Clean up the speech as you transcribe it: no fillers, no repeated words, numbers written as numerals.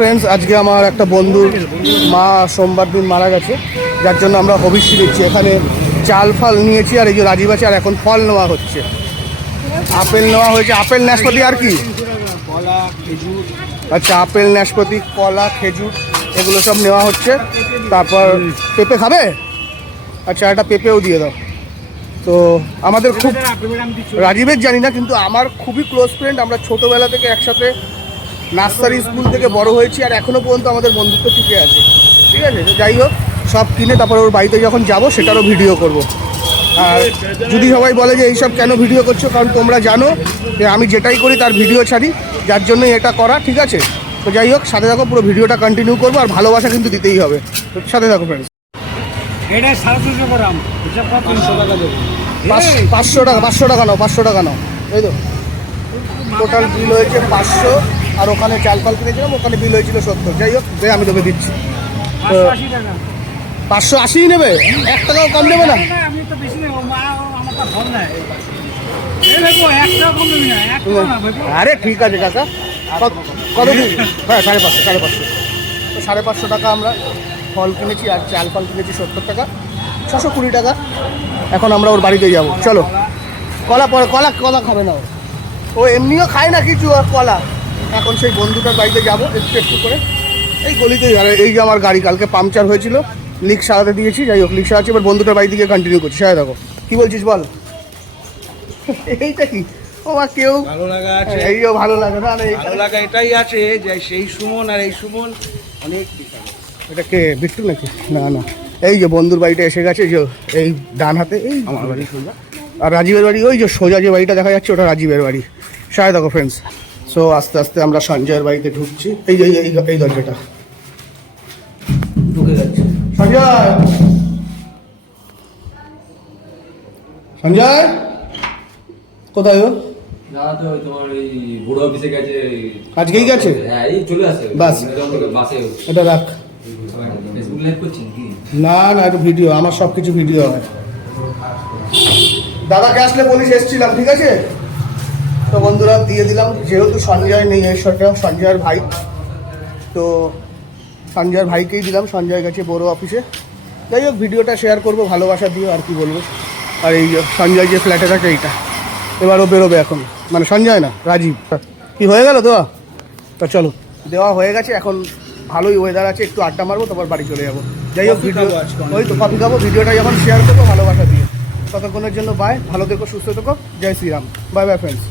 Friends, আজকে আমার একটা বন্ধুর মা সোমবার দিন মারা গেছে, যার জন্য আমরা হবিষ্যি দিচ্ছি। এখানে চাল ফাল নিয়েছি, আর এই যে রাজীব আছে, আর এখন ফল নেওয়া হচ্ছে। আপেল নেওয়া হয়েছে, আপেল নাশপাতি আর কি, কলা, খেজুর। আচ্ছা, আপেল নাশপাতি কলা খেজুর এগুলো সব নেওয়া হচ্ছে। তারপর পেঁপে খাবে? আচ্ছা, একটা পেঁপেও দিয়ে দাও। তো আমাদের খুব, রাজীবের জানি না, কিন্তু আমার খুবই ক্লোজ ফ্রেন্ড। আমরা ছোটোবেলা থেকে একসাথে নার্সারি স্কুল থেকে বড় হয়েছি, আর এখনও পর্যন্ত আমাদের বন্ধুত্ব টিকে আছে। ঠিক আছে, তো যাই হোক, সব কিনে তারপর ওর বাড়িতে যখন যাব সেটারও ভিডিও করব। আর যদি সবাই বলে যে এইসব কেন ভিডিও করছো, কারণ তোমরা জানো যে আমি যেটাই করি তার ভিডিও ছাড়ি, যার জন্যই এটা করা। ঠিক আছে, তো যাই হোক, সাথে থাকো, পুরো ভিডিওটা কন্টিনিউ করবো। আর ভালোবাসা কিন্তু দিতেই হবে, তো সাথে থাকো ফ্রেন্ডস। এটা 250 গ্রাম, এটা 300 টাকা দেবো। 500 টাকা, 500 টাকা নাও, 500 টাকা নাও। এই তো টোটাল বিল হয়েছে 500, আর ওখানে চাল ফাল কিনেছিলাম, ওখানে বিল হয়েছিল 70। যাই হোক, আমি তোকে দিচ্ছি। 580 টাকা। 580 নেবে? 1 টাকাও কম দেবে না? আমি তো বেশি নেব, মা আমার তো ফল নাই। এই দেখো 1 টাকা কম দেবি না, 1 টাকা না ভাই। আরে ঠিক আছে কাকা, কত দিন? হ্যাঁ, 550 তো 550 টাকা আমরা ফল কিনেছি, আর চাল ফল কিনেছি 70 টাকা, 620 টাকা। এখন আমরা ওর বাড়িতে যাবো, চলো। কলা পরে, কলা কলা খাবে না ও এমনিও খায় না কিছু, আর কলা। এখন সেই বন্ধুটার বাড়িতে যাবো একটু একটু করে, এই গলিতেই। আর এই যে আমার গাড়ি কালকে পাংচার হয়েছিল, লিক সারাতে দিয়েছি। যাই হোক, লিক সারাচ্ছি, এবার বন্ধুটার বাড়ি থেকে কন্টিনিউ করছি। সাথে দেখো, কী বলছিস বল। এইটা কি ও মা, কেউ ভালো লাগা আছে, এইও ভালো লাগে না? ভালো লাগা এটাই আছে যে সেই সুমন আর এই সুমন অনেক বিশাল। এটা কে, বিট্টু নাকি? না না, এই যে বন্ধুর বাড়িটা এসে গেছে, যে এই ডান হাতে, এই আমার বাড়ি সোজা। আর রাজীবের বাড়ি ওই যে সোজা যে বাড়িটা দেখা যাচ্ছে, ওটা রাজীবের বাড়ি। সাথে দেখো ফ্রেন্ডস। সো আস্তে আস্তে আমরা সঞ্জয়ের বাড়িতে ঢুকছি। এই যে এই দরজাটা ঢুকে যাচ্ছে। সঞ্জয়, সঞ্জয় কোথায় ও? না তো তোমার এই বড় অফিসে গেছে। আজকেই গেছে? হ্যাঁ, এই চলে আসে বাস। বাসে। এটা রাখ। ফেসবুক লাইভ করছেন কি? না না, এটা ভিডিও, আমার সব কিছু ভিডিও হয়। দাদাকে আসলে বলিস এসছিলাম, ঠিক আছে? তো বন্ধুরা দিয়ে দিলাম, যেহেতু সঞ্জয় নেই, এই শটটা সঞ্জয়ের ভাই, তো সঞ্জয়ের ভাইকেই দিলাম। সঞ্জয় গেছে বড় অফিসে। যাই হোক, ভিডিওটা শেয়ার করবো, ভালোবাসা দিও, আর কি বলবো। আর এই যে সঞ্জয় যে ফ্ল্যাটে থাকে এইটা, এবার ও বেরোবে এখন, মানে সঞ্জয় না, রাজীব। কি হয়ে গেল দেওয়া? তো চলো, দেওয়া হয়ে গেছে। এখন ভালোই ওয়েদার আছে, একটু আড্ডা মারবো, তারপর বাড়ি চলে যাবো। যাই হোক, ভিডিও ওই তো কফি খাবো, ভিডিওটা যখন শেয়ার করবো ভালোবাসা দিয়ে। ততক্ষণের জন্য বাই, ভালো থেকো, সুস্থ থেকো, জয় শ্রীরাম, বাই বাই ফ্রেন্ডস।